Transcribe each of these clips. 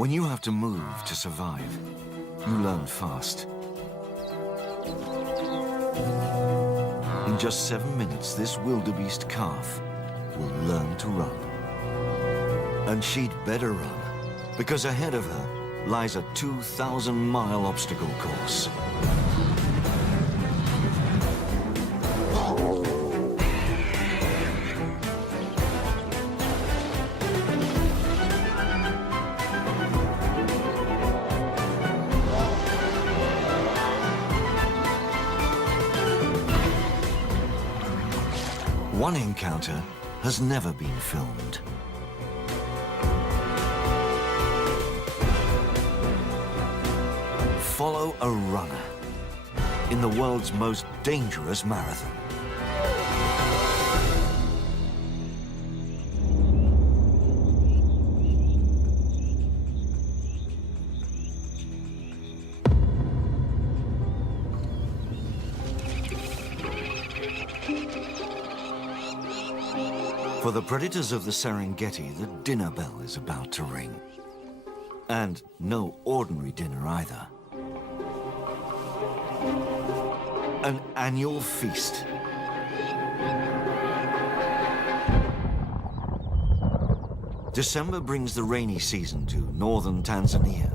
When you have to move to survive, you learn fast. In just 7 minutes, this wildebeest calf will learn to run. And she'd better run, because ahead of her lies a 2,000-mile obstacle course. One encounter has never been filmed. Follow a runner in the world's most dangerous marathon. For the predators of the Serengeti, the dinner bell is about to ring. And no ordinary dinner either. An annual feast. December brings the rainy season to northern Tanzania.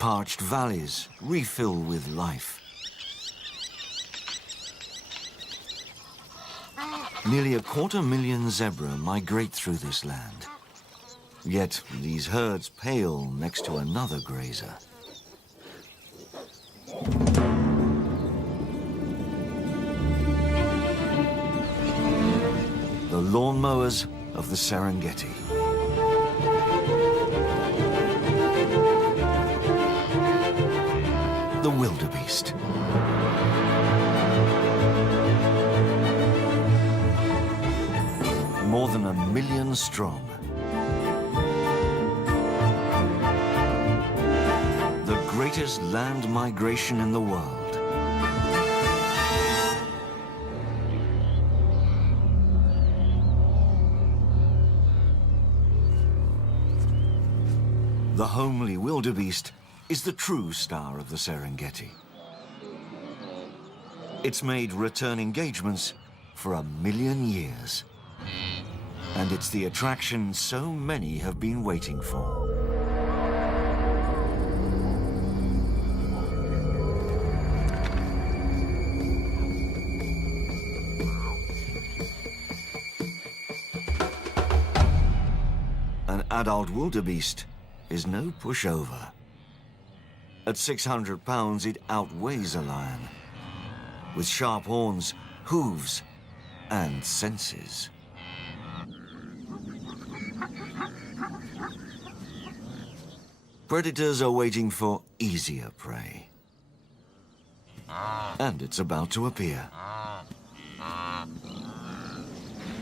Parched valleys refill with life. Nearly 250,000 zebra migrate through this land. Yet these herds pale next to another grazer. The lawnmowers of the Serengeti. The wildebeest. More than 1 million strong. The greatest land migration in the world. The homely wildebeest is the true star of the Serengeti. It's made return engagements for 1 million years. And it's the attraction so many have been waiting for. An adult wildebeest is no pushover. At 600 pounds, it outweighs a lion, with sharp horns, hooves, and senses. Predators are waiting for easier prey. And it's about to appear.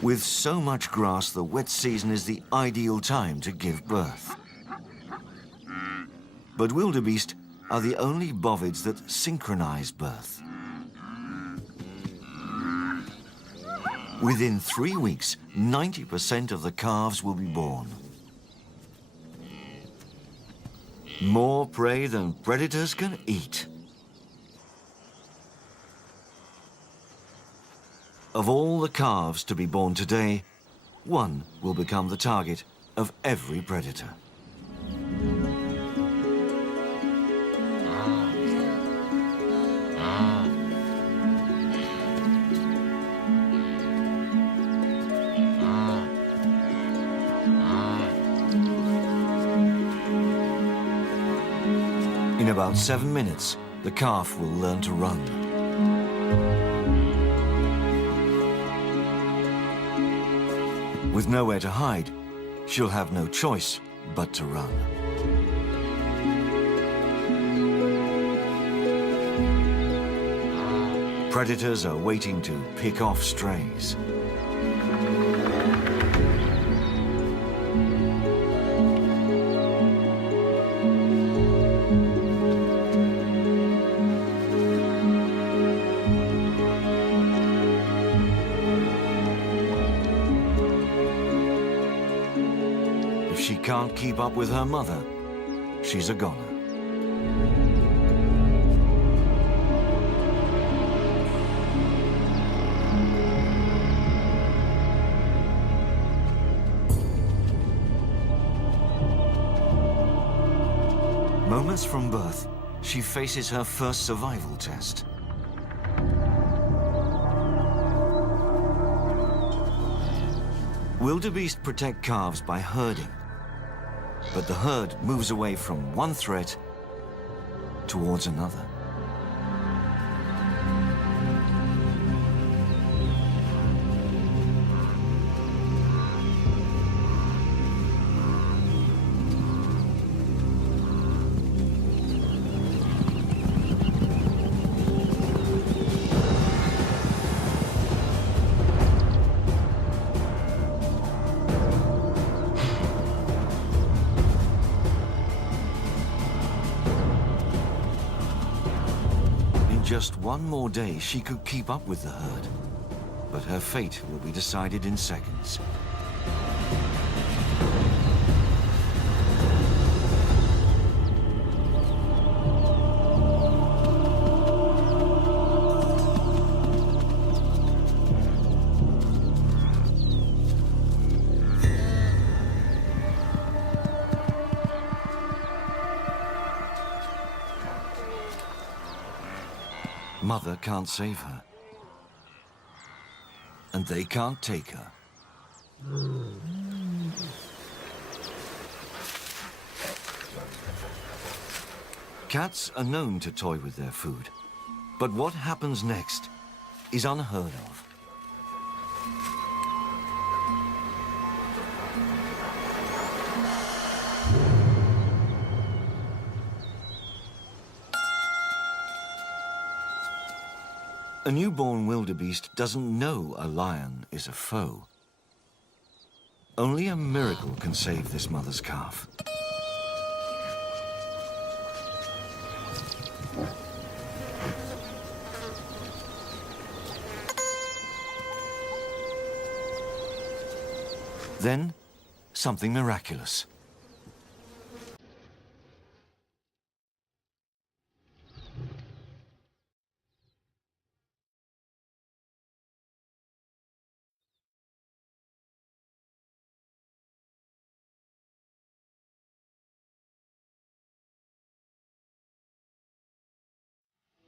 With so much grass, the wet season is the ideal time to give birth. But wildebeest are the only bovids that synchronize birth. Within 3 weeks, 90% of the calves will be born. More prey than predators can eat. Of all the calves to be born today, one will become the target of every predator. In about 7 minutes, the calf will learn to run. With nowhere to hide, she'll have no choice but to run. Predators are waiting to pick off strays. she can't keep up with her mother, she's a goner. Moments from birth, she faces her first survival test. Wildebeest protect calves by herding, but the herd moves away from one threat towards another. Just one more day, she could keep up with the herd, but her fate will be decided in seconds. Mother can't save her, and they can't take her. Cats are known to toy with their food, but what happens next is unheard of. A newborn wildebeest doesn't know a lion is a foe. Only a miracle can save this mother's calf. Then, something miraculous.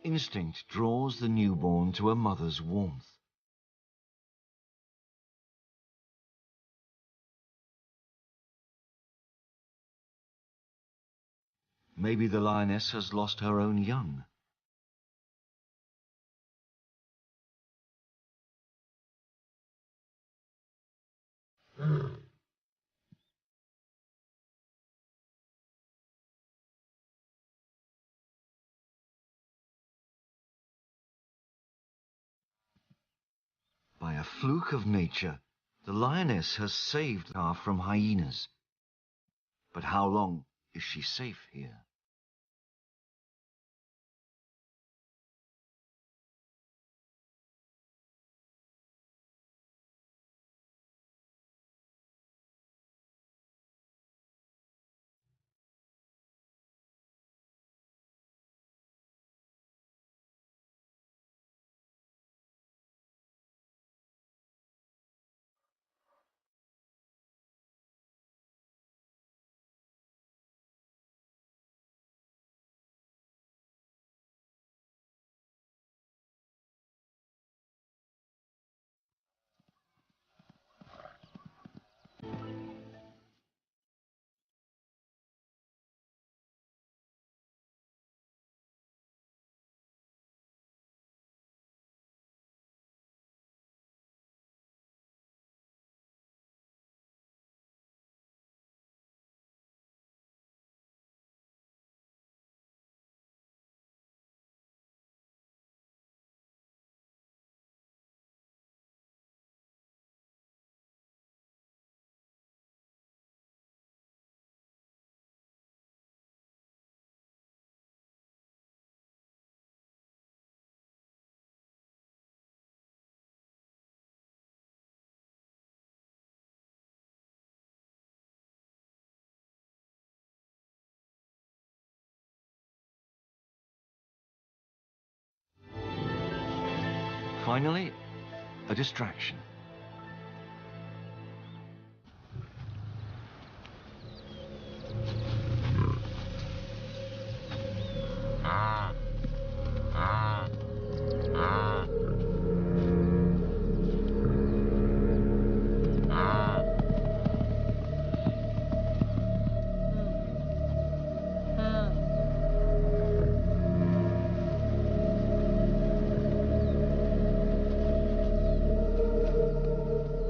Instinct draws the newborn to a mother's warmth. Maybe the lioness has lost her own young. By a fluke of nature, the lioness has saved the calf from hyenas. But how long is she safe here? finally, a distraction.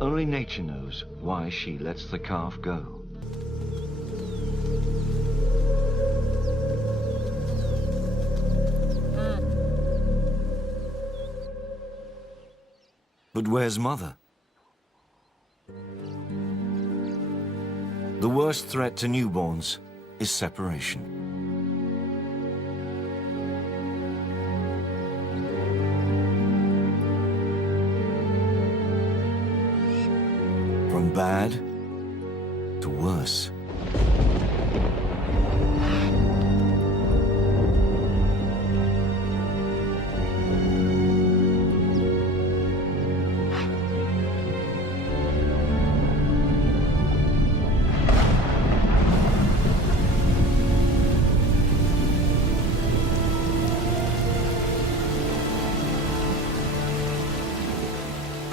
Only nature knows why she lets the calf go. But where's Mother? The worst threat to newborns is separation. From bad to worse.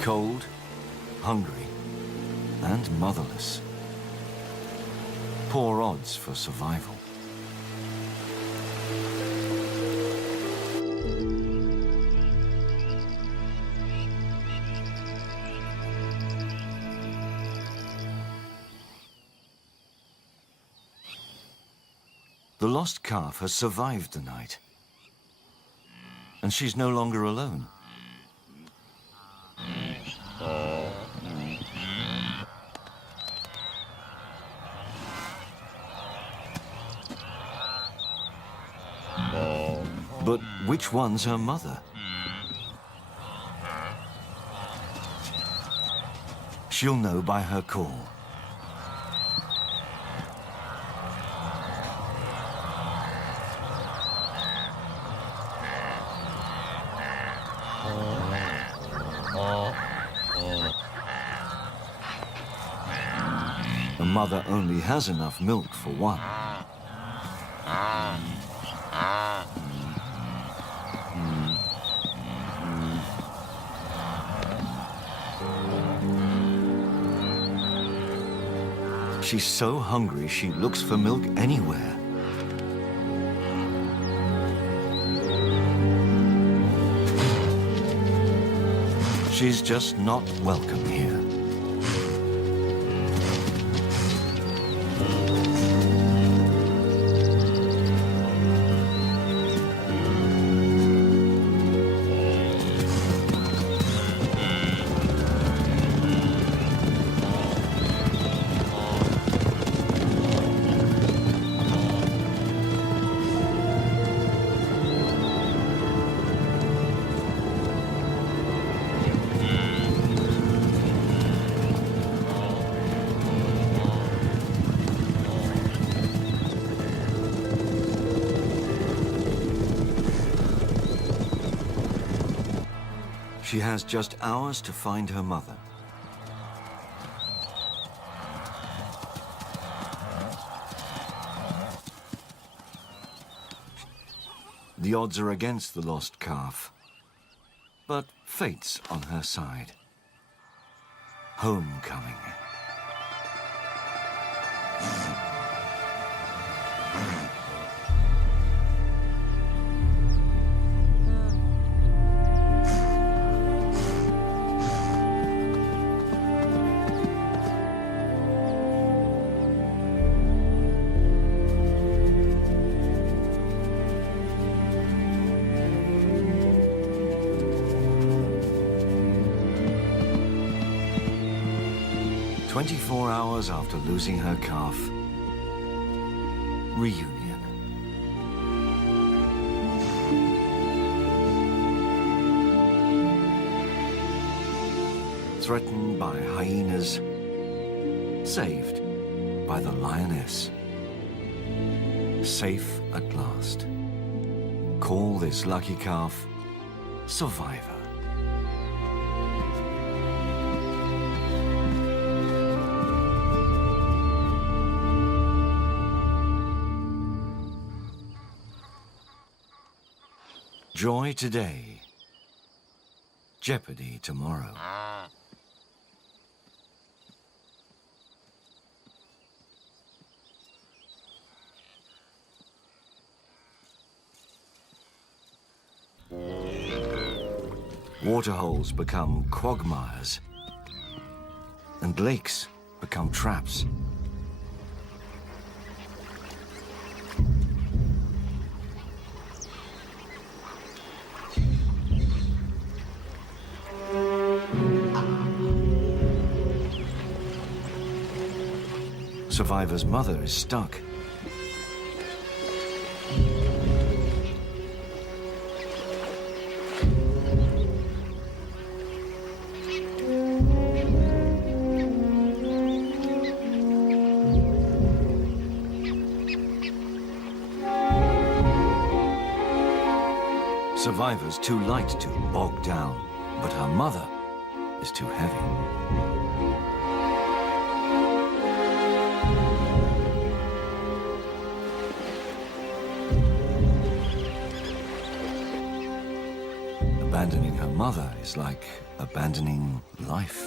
Cold, hungry, and motherless. Poor odds for survival. The lost calf has survived the night, and she's no longer alone. But which one's her mother? She'll know by her call. The mother only has enough milk for one. She's so hungry she looks for milk anywhere. She's just not welcome here. She has just hours to find her mother. The odds are against the lost calf, but fate's on her side. Homecoming. "24 hours after losing her calf, reunion." Threatened by hyenas, saved by the lioness. Safe at last. Call this lucky calf Survivor. Joy today, jeopardy tomorrow. Waterholes become quagmires, and lakes become traps. Survivor's mother is stuck. Survivor's too light to bog down, but her mother is too heavy. Abandoning her mother is like abandoning life.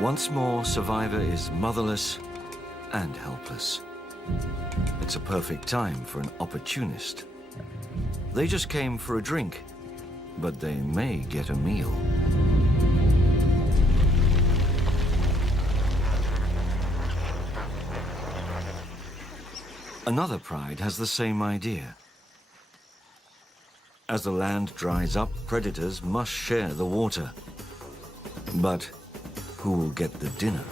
Once more, Survivor is motherless and helpless. It's a perfect time for an opportunist. They just came for a drink, but they may get a meal. Another pride has the same idea. As the land dries up, predators must share the water. But who will get the dinner?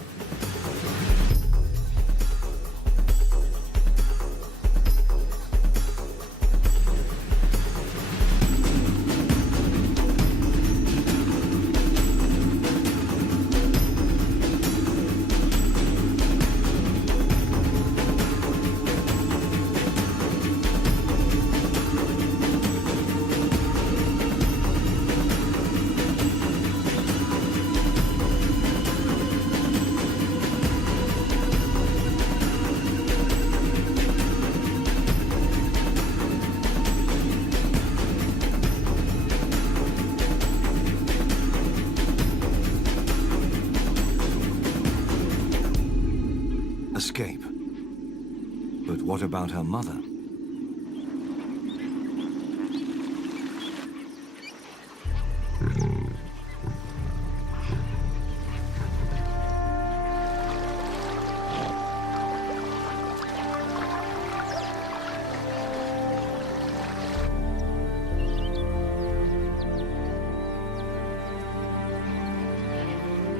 Escape. But what about her mother?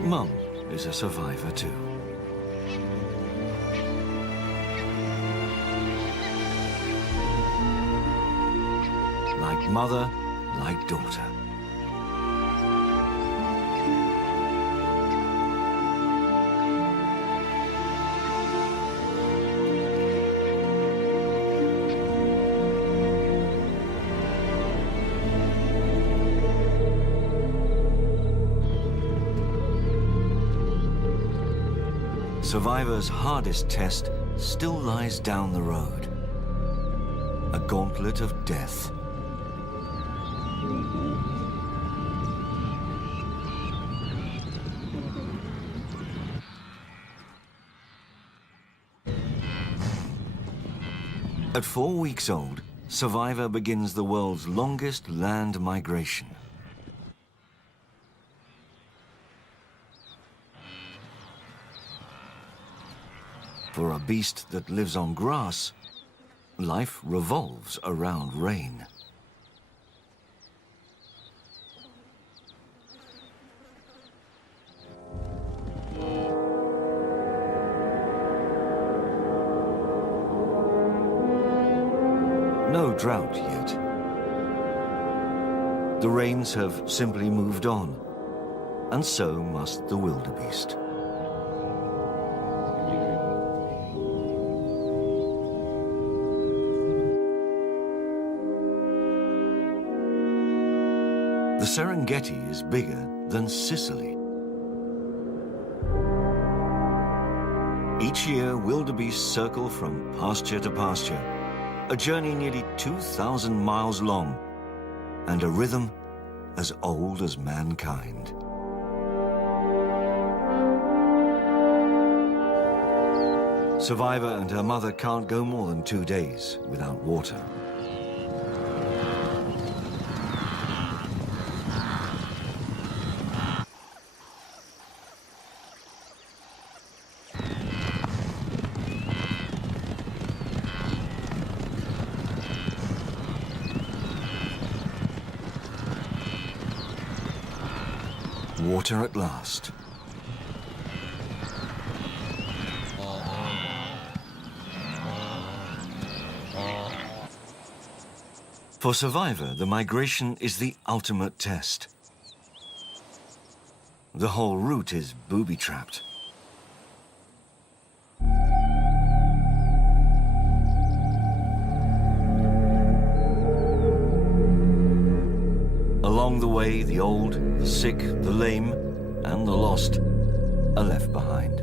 Mum is a survivor too. Like mother, like daughter. Survivor's hardest test still lies down the road. A gauntlet of death. At 4 weeks old, Survivor begins the world's longest land migration. For a beast that lives on grass, life revolves around rain. No drought yet. The rains have simply moved on, and so must the wildebeest. The Serengeti is bigger than Sicily. Each year, wildebeest circle from pasture to pasture, a journey nearly 2,000 miles long, and a rhythm as old as mankind. Survivor and her mother can't go more than 2 days without water. Water at last. For Survivor, the migration is the ultimate test. The whole route is booby-trapped. Along the way, the old, the sick, the lame, and the lost are left behind.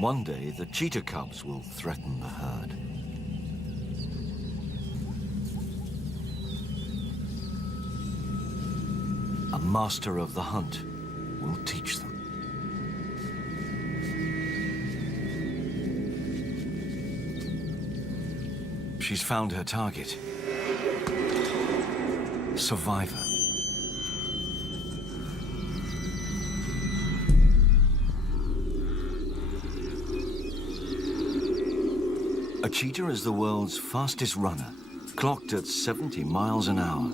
One day, the cheetah cubs will threaten the herd. A master of the hunt will teach them. She's found her target. Survivor. A cheetah is the world's fastest runner, clocked at 70 miles an hour.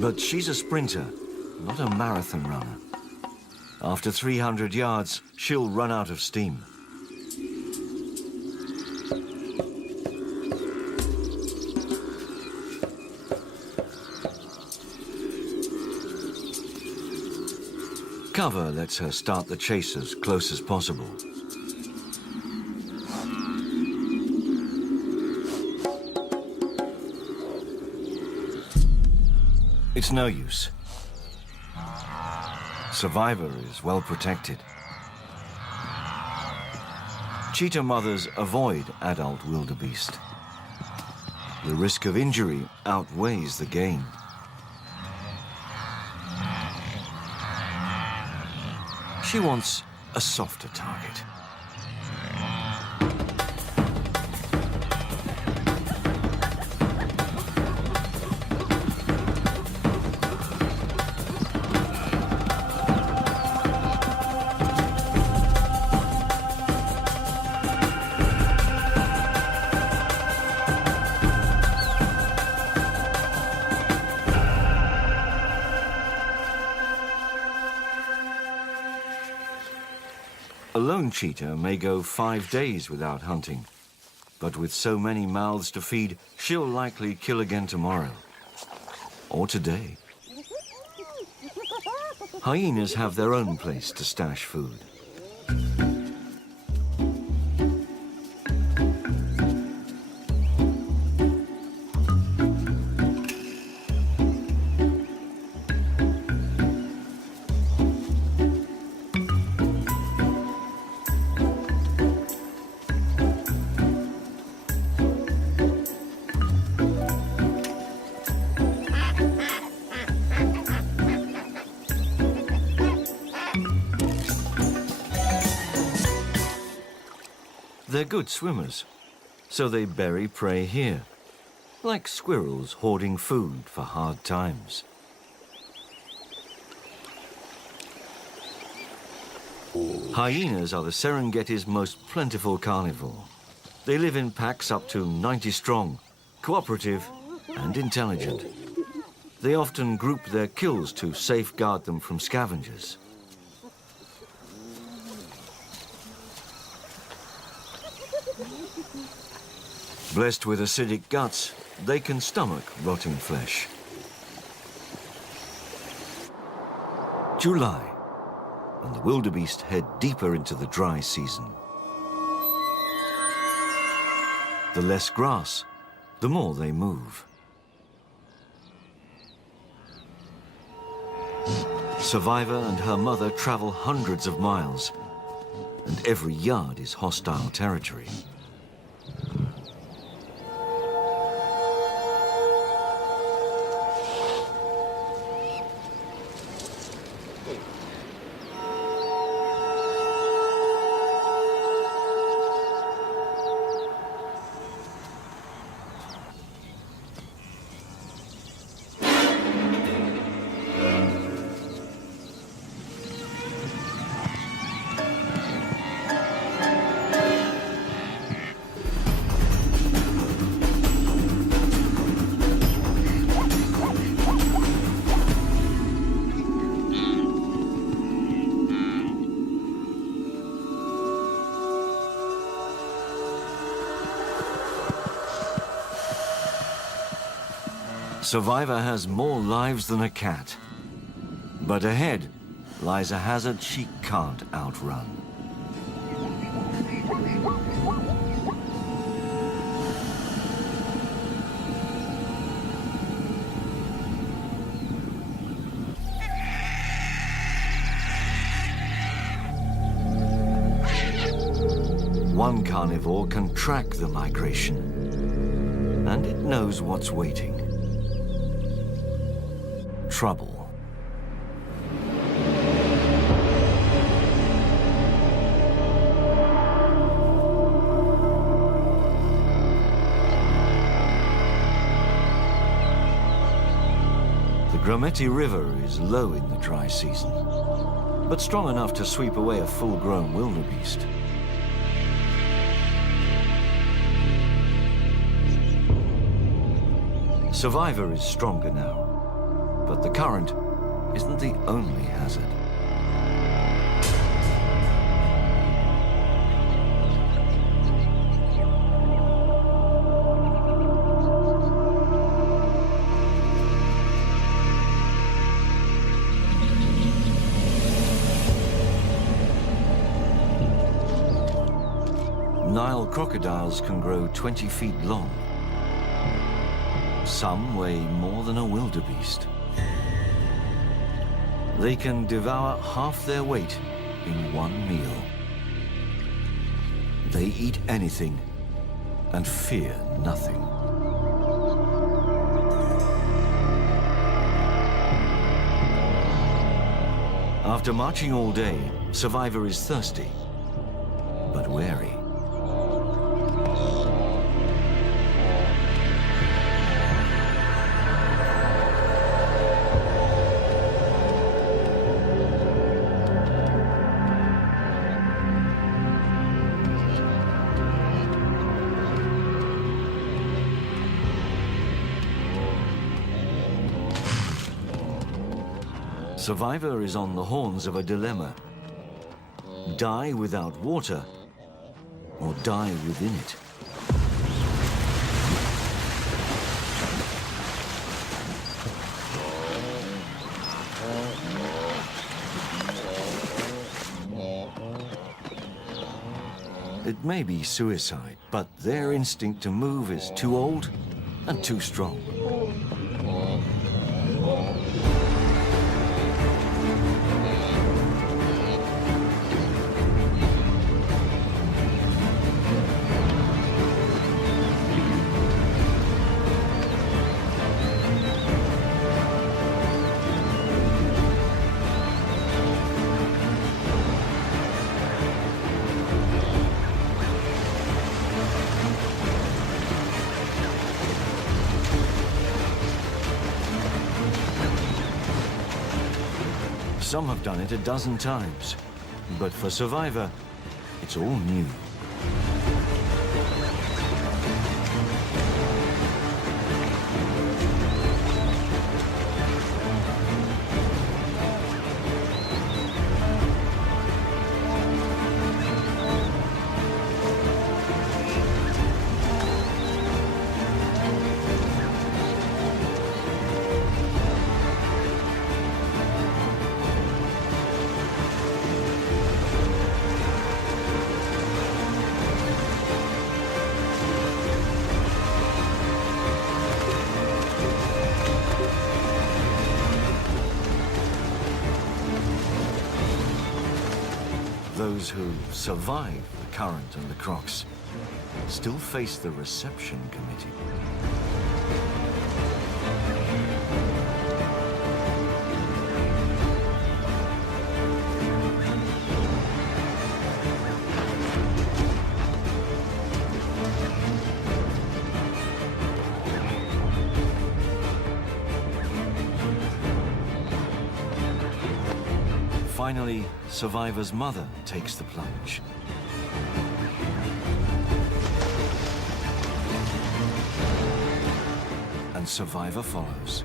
But she's a sprinter, not a marathon runner. After 300 yards, she'll run out of steam. Cover lets her start the chase as close as possible. It's no use. Survivor is well protected. Cheetah mothers avoid adult wildebeest. The risk of injury outweighs the gain. She wants a softer target. A lone cheetah may go 5 days without hunting, but with so many mouths to feed, she'll likely kill again tomorrow, or today. Hyenas have their own place to stash food. They're good swimmers, so they bury prey here, like squirrels hoarding food for hard times. Hyenas are the Serengeti's most plentiful carnivore. They live in packs up to 90 strong, cooperative and intelligent. They often group their kills to safeguard them from scavengers. Blessed with acidic guts, they can stomach rotting flesh. July, and the wildebeest head deeper into the dry season. The less grass, the more they move. Survivor and her mother travel hundreds of miles, and every yard is hostile territory. Survivor has more lives than a cat. But ahead lies a hazard she can't outrun. One carnivore can track the migration, and it knows what's waiting. Trouble. The Grumeti River is low in the dry season, but strong enough to sweep away a full-grown wildebeest. Survivor is stronger now, but the current isn't the only hazard. Nile crocodiles can grow 20 feet long. Some weigh more than a wildebeest. They can devour half their weight in one meal. They eat anything and fear nothing. After marching all day, Survivor is thirsty, but wary. Survivor is on the horns of a dilemma. Die without water, or die within it. It may be suicide, but their instinct to move is too old and too strong. Some have done it a dozen times, but for Survivor, it's all new. those who survive the current and the crocs still face the reception committee. Finally, Survivor's mother takes the plunge. And Survivor follows.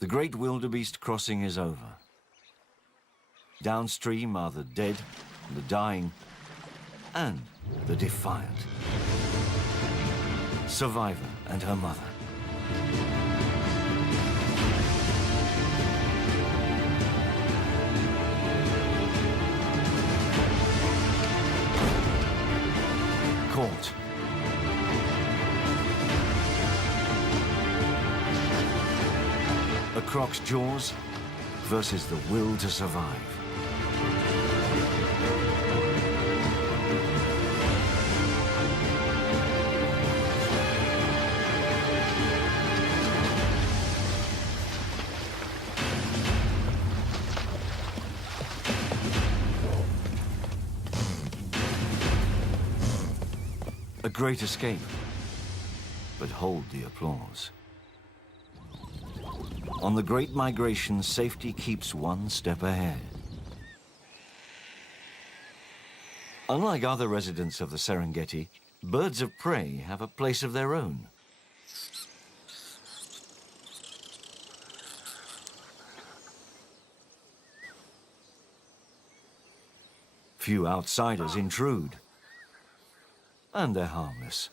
The great wildebeest crossing is over. Downstream are the dead, the dying, and the defiant. Survivor and her mother. Caught. A croc's jaws versus the will to survive. A great escape, but hold the applause. On the Great Migration, safety keeps one step ahead. Unlike other residents of the Serengeti, birds of prey have a place of their own. Few outsiders intrude, and they're harmless.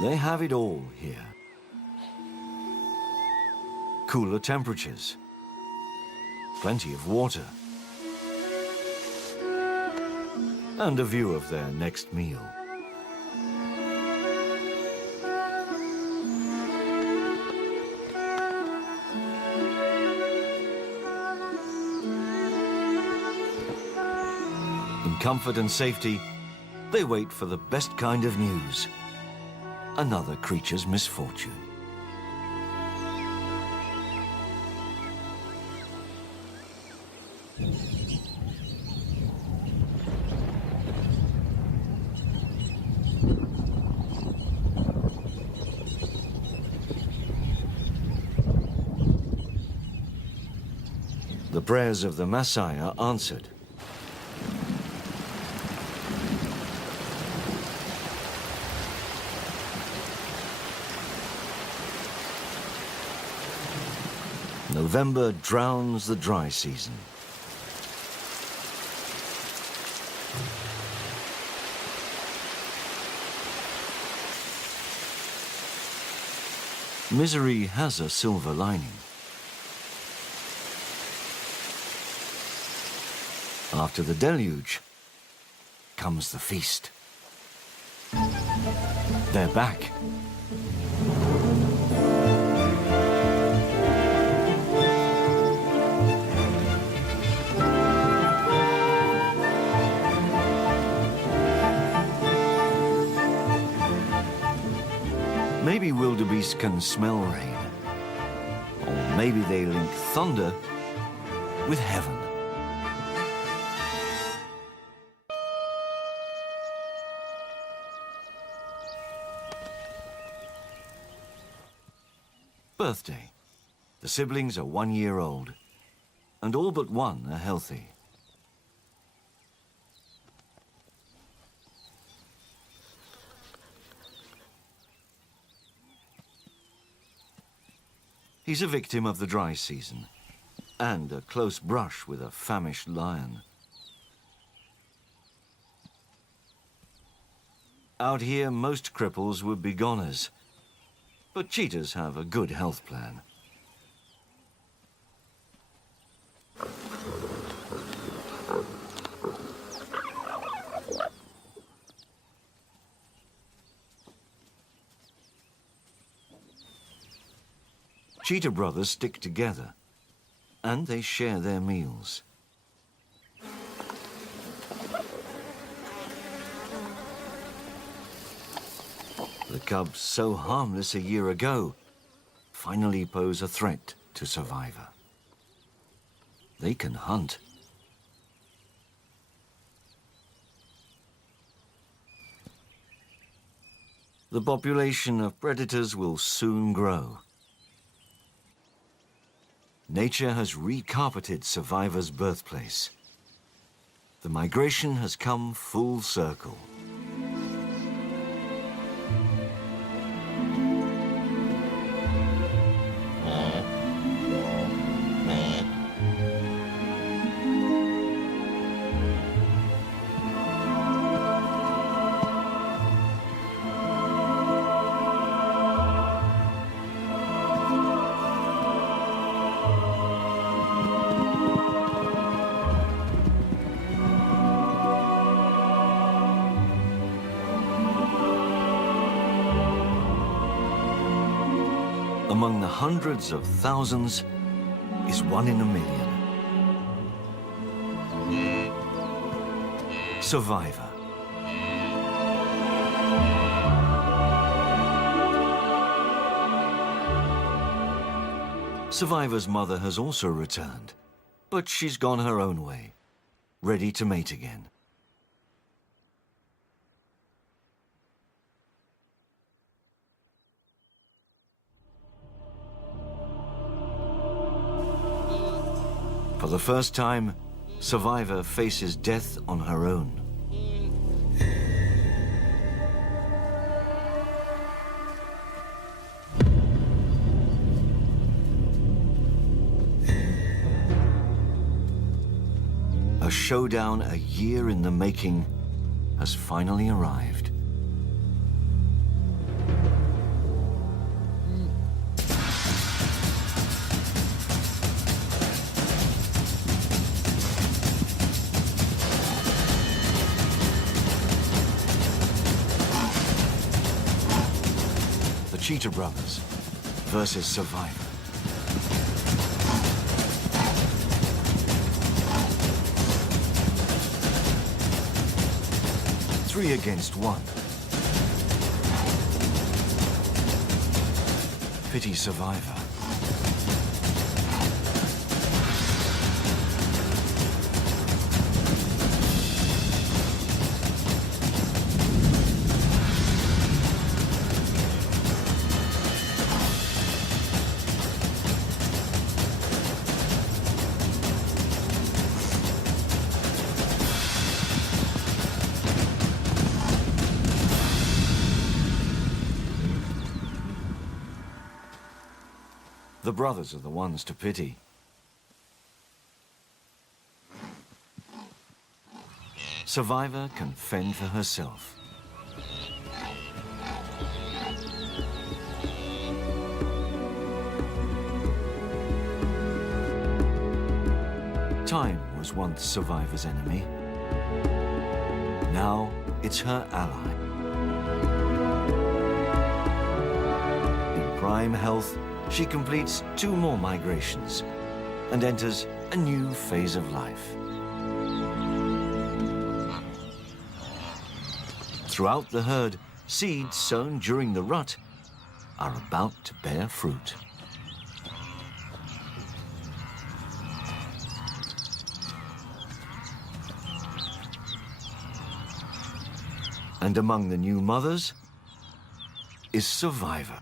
They have it all here. Cooler temperatures, plenty of water, and a view of their next meal. In comfort and safety, they wait for the best kind of news. Another creature's misfortune. The prayers of the Maasai are answered. November drowns the dry season. Misery has a silver lining. After the deluge comes the feast. They're back. Maybe wildebeest can smell rain. Or maybe they link thunder with heaven. Birthday. The siblings are 1 year old, and all but one are healthy. He's a victim of the dry season and a close brush with a famished lion. Out here, most cripples would be goners, but cheetahs have a good health plan. Cheetah brothers stick together, and they share their meals. The cubs, so harmless a year ago, finally pose a threat to Survivor. They can hunt. The population of predators will soon grow. Nature has recarpeted Survivor's birthplace. The migration has come full circle. Among the hundreds of thousands is one in a million. Survivor. Survivor's mother has also returned, but she's gone her own way, ready to mate again. For the first time, Survivor faces death on her own. A showdown a year in the making has finally arrived. Cheetah Brothers versus Survivor. Three against one. Pity Survivor. The brothers are the ones to pity. Survivor can fend for herself. Time was once Survivor's enemy. Now it's her ally. In prime health, she completes 2 more migrations and enters a new phase of life. Throughout the herd, seeds sown during the rut are about to bear fruit. And among the new mothers is Survivor.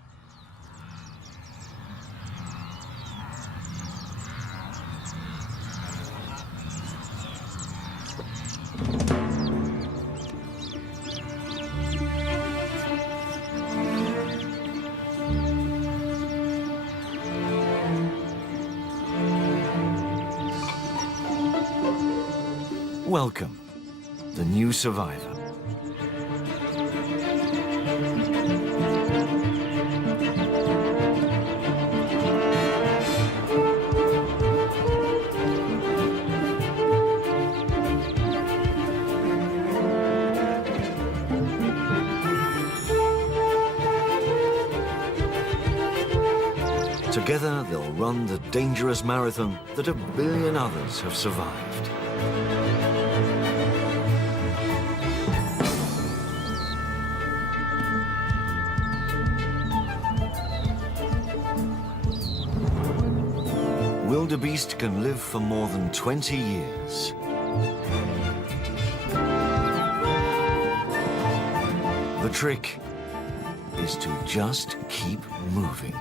Welcome, the new survivor. Together, they'll run the dangerous marathon that a billion others have survived. Wildebeest can live for more than 20 years. The trick is to just keep moving.